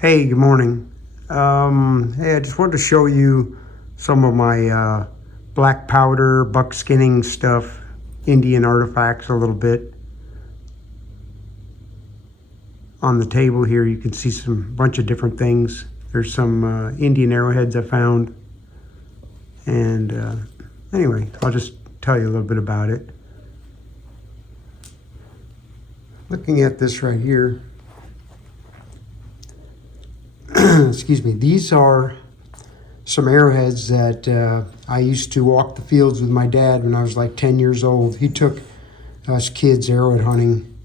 Hey, good morning. Hey, I just wanted to show you some of my black powder, buckskinning stuff, Indian artifacts a little bit. On the table here, you can see some bunch of different things. There's some Indian arrowheads I found. And anyway, I'll just tell you a little bit about it. Looking at this right here, excuse me, these are some arrowheads that I used to walk the fields with my dad when I was like 10 years old. He took us kids arrowhead hunting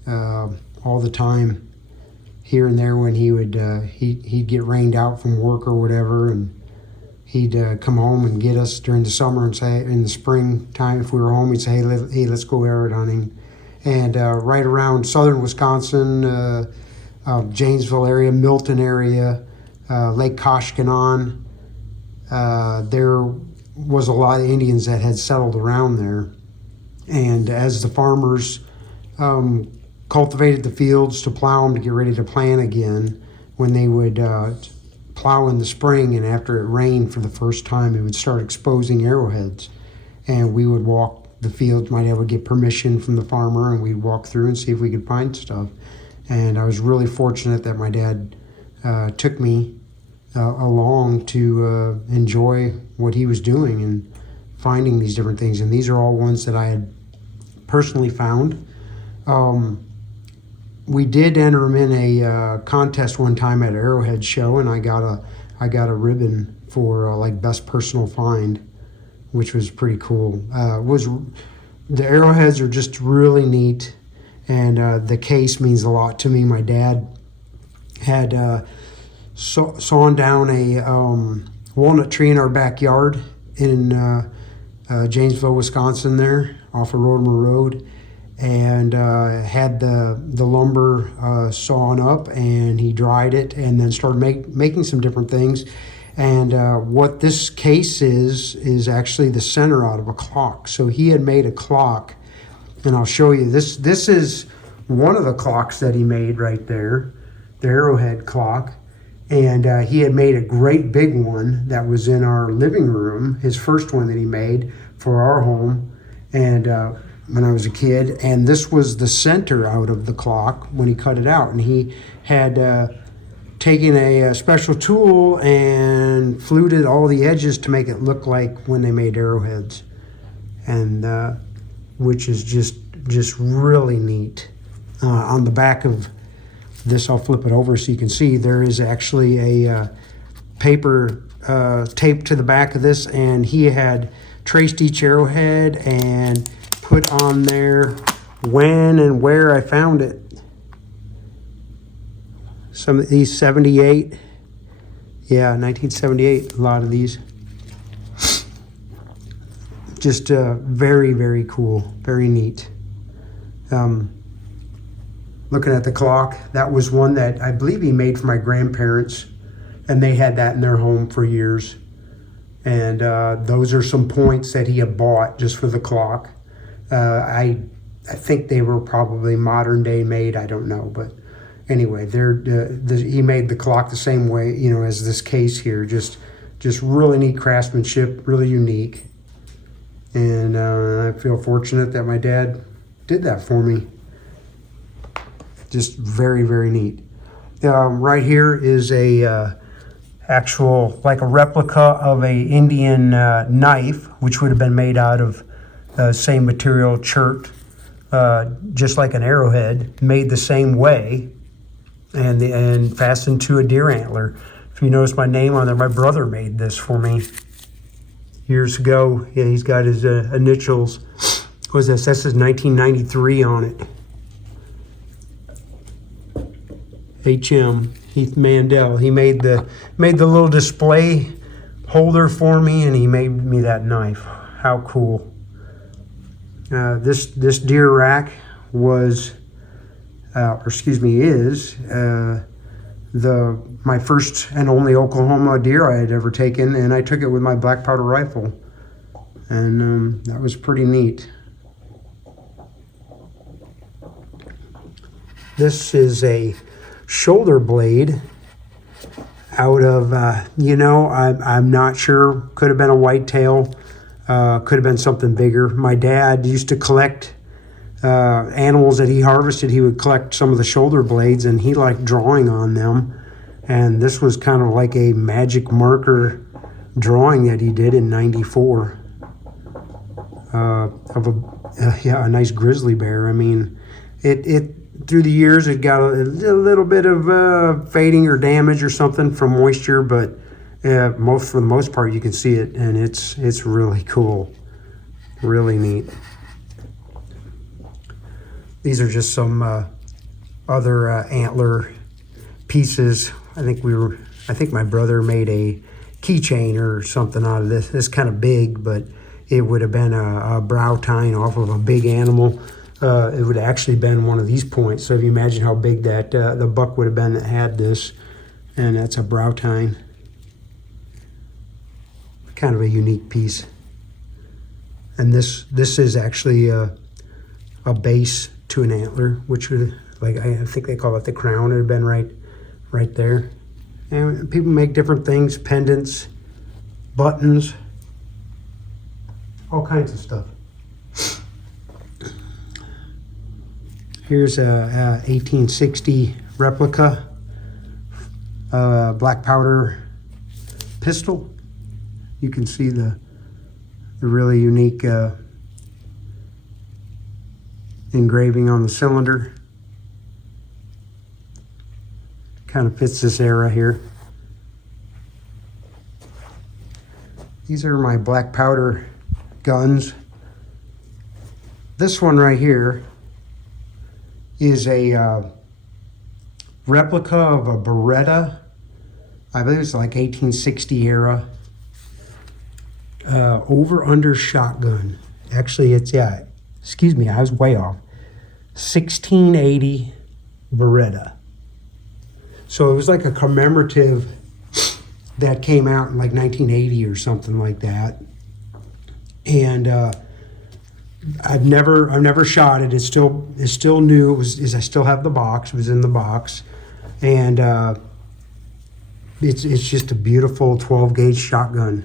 all the time, here and there when he would he'd get rained out from work or whatever, and he'd come home and get us during the summer and say, in the springtime if we were home, he'd say, hey, let's go arrowhead hunting. And right around southern Wisconsin, Janesville area, Milton area, Lake Koshkonong, there was a lot of Indians that had settled around there. And as the farmers cultivated the fields to plow them to get ready to plant again, when they would plow in the spring and after it rained for the first time, it would start exposing arrowheads. And we would walk the fields. My dad would get permission from the farmer and we'd walk through and see if we could find stuff. And I was really fortunate that my dad took me along to enjoy what he was doing and finding these different things. And these are all ones that I had personally found. We did enter them in a contest one time at Arrowhead show, and I got a ribbon for like best personal find, which was pretty cool. The arrowheads are just really neat, and the case means a lot to me. My dad had sawn down a walnut tree in our backyard in Janesville, Wisconsin, there off of Rodimer Road, and had the lumber sawn up, and he dried it and then started making some different things. And what this case is actually the center out of a clock. So he had made a clock, and I'll show you this. This is one of the clocks that he made right there, the Arrowhead Clock. And he had made a great big one that was in our living room, his first one that he made for our home, and when I was a kid. And this was the center out of the clock when he cut it out. And he had taken a special tool and fluted all the edges to make it look like when they made arrowheads, and which is just really neat. On the back of this, I'll flip it over so you can see, there is actually a paper taped to the back of this, and he had traced each arrowhead and put on there when and where I found it. Some of these 78, yeah, 1978, a lot of these. Just very, very cool, very neat. Looking at the clock, that was one that I believe he made for my grandparents, and they had that in their home for years. And those are some points that he had bought just for the clock. I think they were probably modern day made, I don't know, but anyway, he made the clock the same way, as this case here. Just really neat craftsmanship, really unique. And I feel fortunate that my dad did that for me. Just very, very neat. Right here is a actual, like a replica of a Indian knife, which would have been made out of same material, chert, just like an arrowhead, made the same way, and fastened to a deer antler. If you notice my name on there, my brother made this for me years ago. Yeah, he's got his initials. What is this? That says 1993 on it. HM, Heath Mandel. He made the little display holder for me, and he made me that knife. How cool. This deer rack was, is my first and only Oklahoma deer I had ever taken, and I took it with my black powder rifle, and that was pretty neat. This is a shoulder blade out of, I'm not sure. Could have been a whitetail. Could have been something bigger. My dad used to collect animals that he harvested. He would collect some of the shoulder blades, and he liked drawing on them. And this was kind of like a magic marker drawing that he did in '94 of a nice grizzly bear. I mean, it through the years it got a little bit of fading or damage or something from moisture, but for the most part you can see it, and it's really cool, really neat. These are just some other Antler pieces. I think my brother made a keychain or something out of this. It's kind of big, but it would have been a brow tine off of a big animal. It would have actually been one of these points. So if you imagine how big that the buck would have been that had this, and that's a brow tine. Kind of a unique piece. And this is actually a base to an antler, which would, like, I think they call it the crown. It would have been right there. And people make different things, pendants, buttons, all kinds of stuff. Here's a 1860 replica black powder pistol. You can see the really unique engraving on the cylinder. Kind of fits this era here. These are my black powder guns. This one right here is a replica of a Beretta. I believe it's like 1860 era over-under shotgun. Actually, it's, excuse me, I was way off. 1680 Beretta. So it was like a commemorative that came out in like 1980 or something like that. And I've never shot it. It's still new. I still have the box. It was in the box, and it's just a beautiful 12 gauge shotgun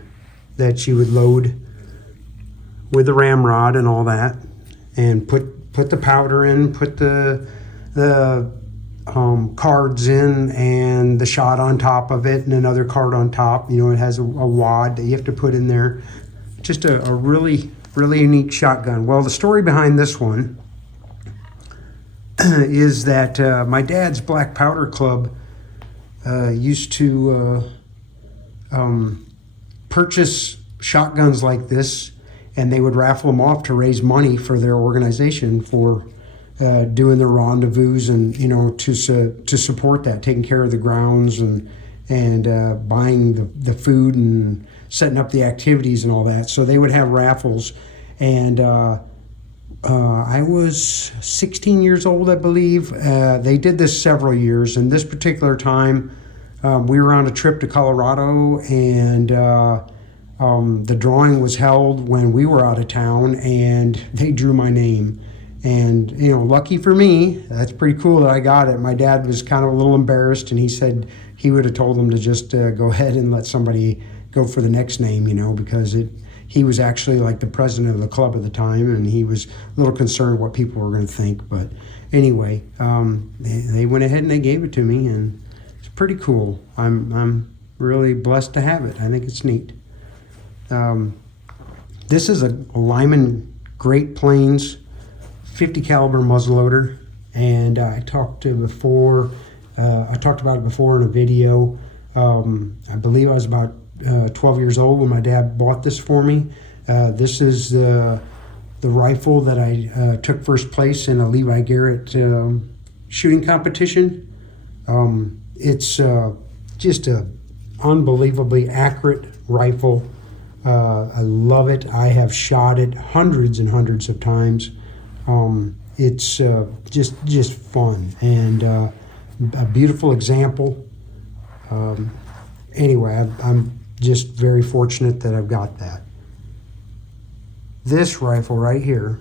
that you would load with the ramrod and all that, and put the powder in, put the cards in, and the shot on top of it, and another card on top. It has a wad that you have to put in there. Just a really unique shotgun. Well, the story behind this one is that my dad's Black Powder Club used to purchase shotguns like this, and they would raffle them off to raise money for their organization for doing the rendezvous and to support that, taking care of the grounds and buying the food and setting up the activities and all that. So they would have raffles, and I was 16 years old, I believe. They did this several years, and this particular time we were on a trip to Colorado, and the drawing was held when we were out of town, and they drew my name. And lucky for me, that's pretty cool that I got it. My dad was kind of a little embarrassed, and he said he would have told them to just go ahead and let somebody go for the next name, because he was actually like the president of the club at the time, and he was a little concerned what people were going to think. But anyway, they went ahead and they gave it to me, and it's pretty cool. I'm really blessed to have it. I think it's neat. This is a Lyman Greatplains 50 caliber muzzleloader, and I talked about it before in a video. I believe I was about 12 years old when my dad bought this for me. This is the rifle that I took first place in a Levi Garrett shooting competition. It's just a unbelievably accurate rifle. I love it. I have shot it hundreds and hundreds of times. It's just fun, and a beautiful example. Anyway, I'm just very fortunate that I've got that. This rifle right here,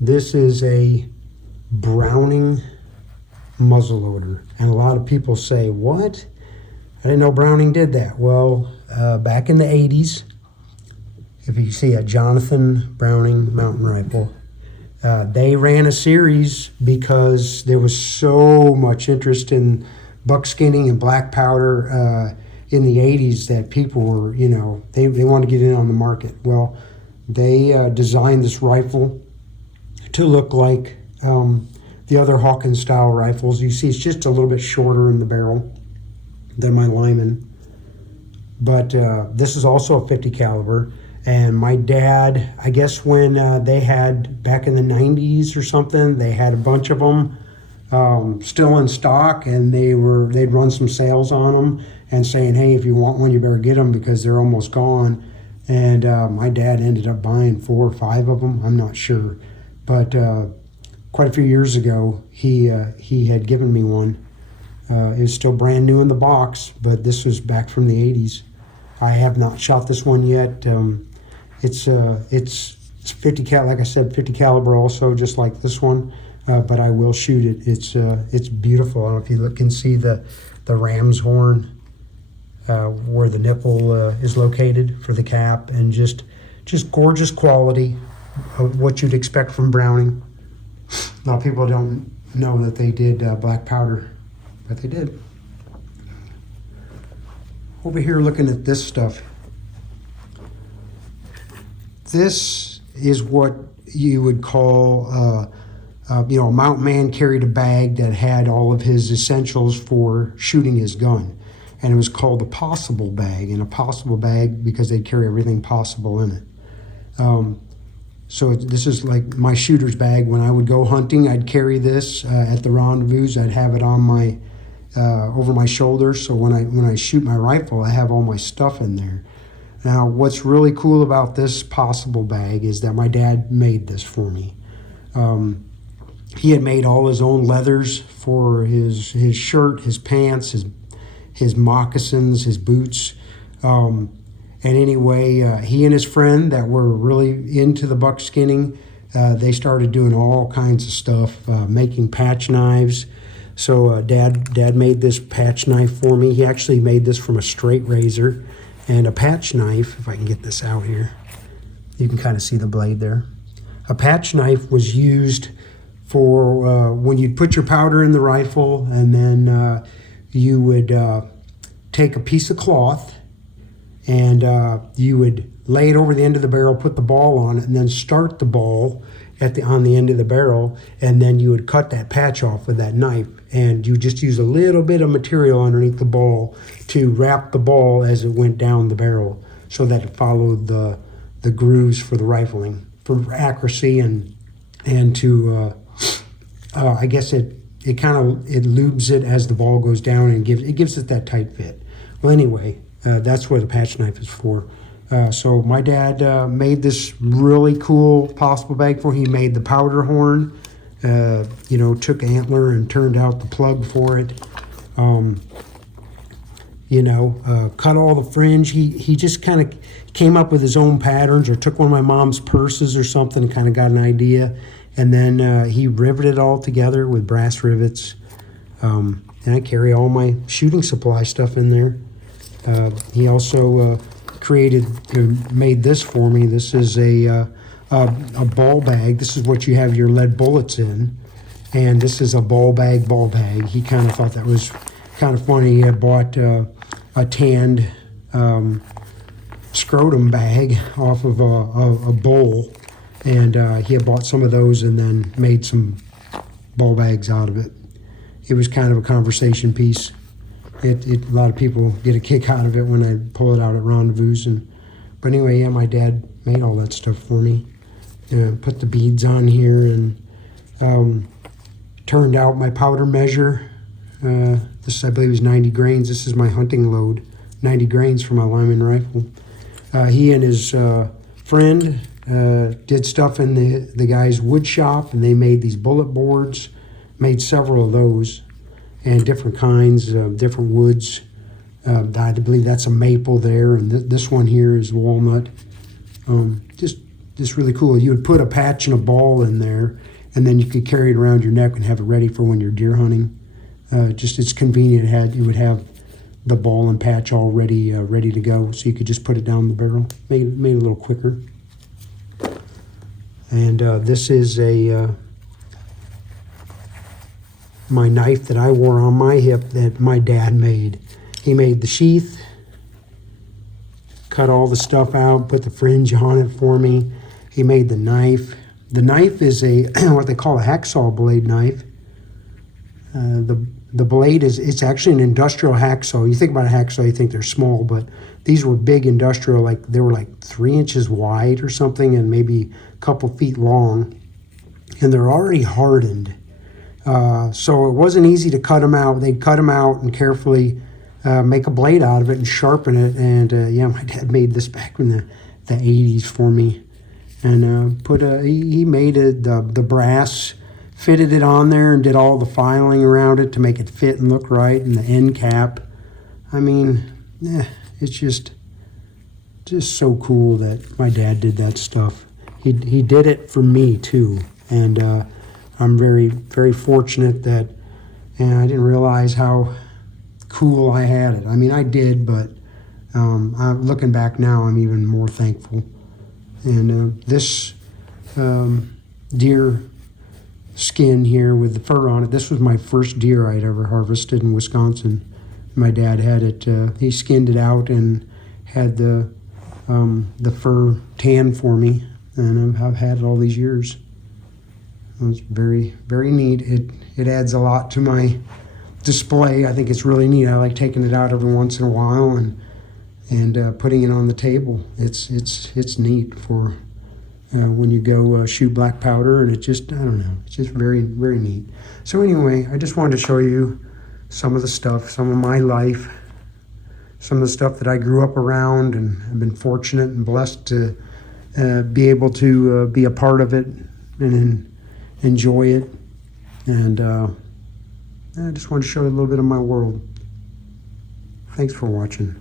this is a Browning muzzleloader. And a lot of people say, what? I didn't know Browning did that. Well, back in the 80s, if you see a Jonathan Browning mountain rifle, they ran a series because there was so much interest in buckskinning and black powder in the 80s that people were, they wanted to get in on the market. Well, they designed this rifle to look like the other Hawkins style rifles. You see it's just a little bit shorter in the barrel than my Lyman. But this is also a 50 caliber. And my dad, I guess when they had, back in the 90s or something, they had a bunch of them still in stock, and they'd run some sales on them and saying, hey, if you want one, you better get them because they're almost gone. And my dad ended up buying 4 or 5 of them. I'm not sure. But quite a few years ago, he had given me one. It was still brand new in the box, but this was back from the 80s. I have not shot this one yet. It's 50 cal, like I said, 50 caliber also, just like this one. But I will shoot it. It's beautiful. I don't know if you can see the ram's horn where the nipple is located for the cap, and just gorgeous quality of what you'd expect from Browning. A lot of people don't know that they did black powder, but they did. Over here looking at this stuff. This is what you would call, a mountain man carried a bag that had all of his essentials for shooting his gun. And it was called a possible bag, and a possible bag because they'd carry everything possible in it. So this is like my shooter's bag. When I would go hunting, I'd carry this at the rendezvous. I'd have it on my over my shoulder, so when I shoot my rifle, I have all my stuff in there. Now, what's really cool about this possible bag is that my dad made this for me. He had made all his own leathers for his shirt, his pants, his moccasins, his boots. And anyway, he and his friend that were really into the buckskinning, they started doing all kinds of stuff, making patch knives. So Dad made this patch knife for me. He actually made this from a straight razor. And a patch knife, if I can get this out here, you can kind of see the blade there. A patch knife was used for when you'd put your powder in the rifle, and then you would take a piece of cloth and you would lay it over the end of the barrel, put the ball on it, and then start the ball on the end of the barrel, and then you would cut that patch off with that knife, and you just use a little bit of material underneath the ball to wrap the ball as it went down the barrel so that it followed the grooves for the rifling, for accuracy and to I guess it lubes it as the ball goes down and gives it that tight fit. Well, anyway, that's what the patch knife is for. So my dad made this really cool possible bag for me. He made the powder horn, took Antler and turned out the plug for it. Cut all the fringe. He just kind of came up with his own patterns, or took one of my mom's purses or something and kind of got an idea. And then he riveted it all together with brass rivets. And I carry all my shooting supply stuff in there. He also made this for me. This is a ball bag. This is what you have your lead bullets in, and this is a ball bag. He kind of thought that was kind of funny. He had bought a tanned scrotum bag off of a bowl, and he had bought some of those and then made some ball bags out of it. It was kind of a conversation piece. A lot of people get a kick out of it when I pull it out at rendezvous. But anyway, yeah, my dad made all that stuff for me. Put the beads on here and turned out my powder measure. This, I believe, is 90 grains. This is my hunting load, 90 grains for my Lyman rifle. He and his friend did stuff in the guy's wood shop, and they made these bullet boards, made several of those. And different kinds of different woods. I believe that's a maple there, and this one here is walnut. Just really cool. You would put a patch and a ball in there, and then you could carry it around your neck and have it ready for when you're deer hunting. just it's convenient. It would have the ball and patch all ready to go, so you could just put it down the barrel. Made it a little quicker. And this is my knife that I wore on my hip that my dad made. He made the sheath, cut all the stuff out, put the fringe on it for me. He made the knife. The knife is a what they call a hacksaw blade knife. The blade it's actually an industrial hacksaw. You think about a hacksaw, you think they're small, but these were big industrial, like they were like 3 inches wide or something, and maybe a couple feet long, and they're already hardened. So it wasn't easy to cut them out. They'd cut them out and carefully make a blade out of it and sharpen it. And yeah, my dad made this back in the 80s for me, and he made it the brass, fitted it on there and did all the filing around it to make it fit and look right, and the end cap. I mean, it's just so cool that my dad did that stuff. He did it for me too, and I'm very, very fortunate that, and I didn't realize how cool I had it. I mean, I did, but looking back now, I'm even more thankful. And this deer skin here with the fur on it, this was my first deer I'd ever harvested in Wisconsin. My dad had it, he skinned it out and had the fur tan for me, and I've had it all these years. It's very, very neat. It adds a lot to my display. I think it's really neat. I like taking it out every once in a while and putting it on the table. It's neat for when you go shoot black powder, and it just, I don't know, it's just very, very neat. So anyway, I just wanted to show you some of the stuff, some of my life, some of the stuff that I grew up around, and I've been fortunate and blessed to be able to be a part of it and enjoy it. And I just wanted to show you a little bit of my world. Thanks for watching.